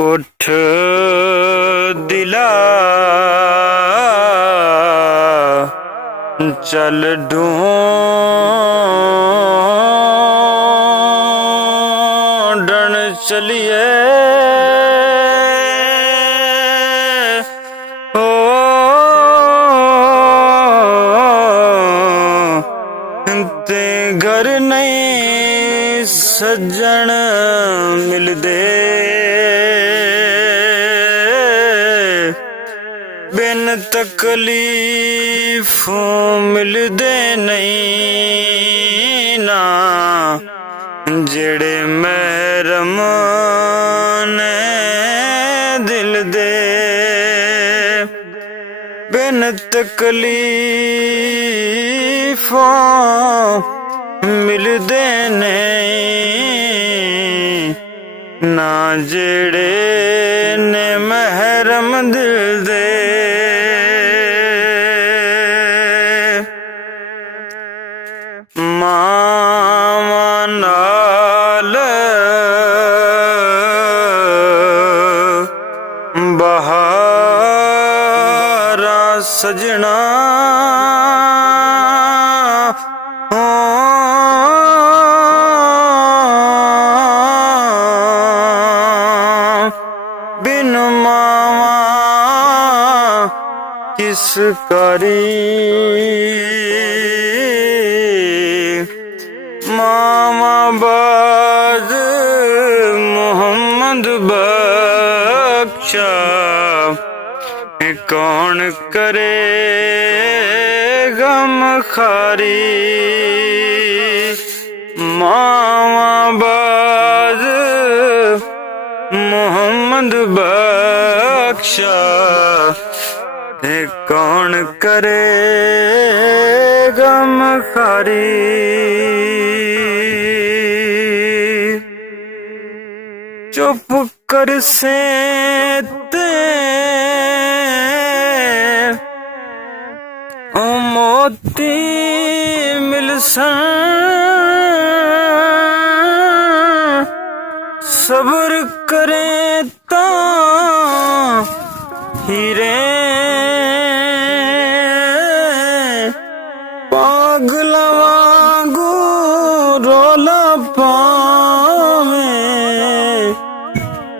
उठ दिला चल ढूंढन चलिए ओ ते घर नहीं सज्जन मिलदे बिन तकलीफों मिलदे नहीं ना जेड़े महरम ने दिल दे बिन तकलीफों मिलदे नहीं ना जेड़े ने महरम दिल दे मावा नाल बहारा सजना बिन मावा किस करी मामा बाज मोहम्मद बख्शा कौन करे गम खारी मामा बाज मोहम्मद बख्शा कौन करे गम खारी चुप कर से ओ मोती मिलसन सब्र करे ता हीरे पागला वांगू रोला पावे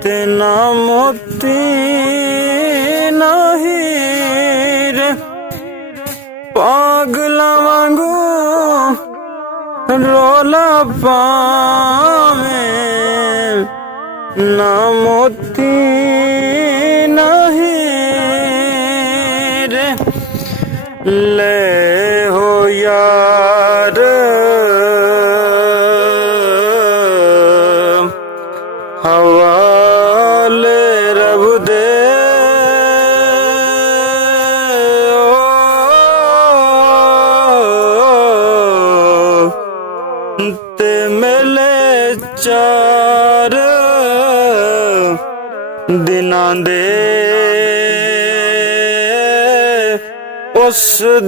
ते ना मोती ना हीरे पागला वांगू रोला पावे ना मोती ना हीरे ले हो यार हवाले रब दे ते मेले चार दिनां दे उस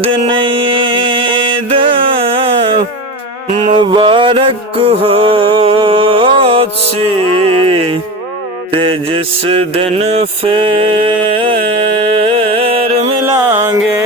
दिन ईद मुबारक हो सी ते जिस दिन फिर मिलांगे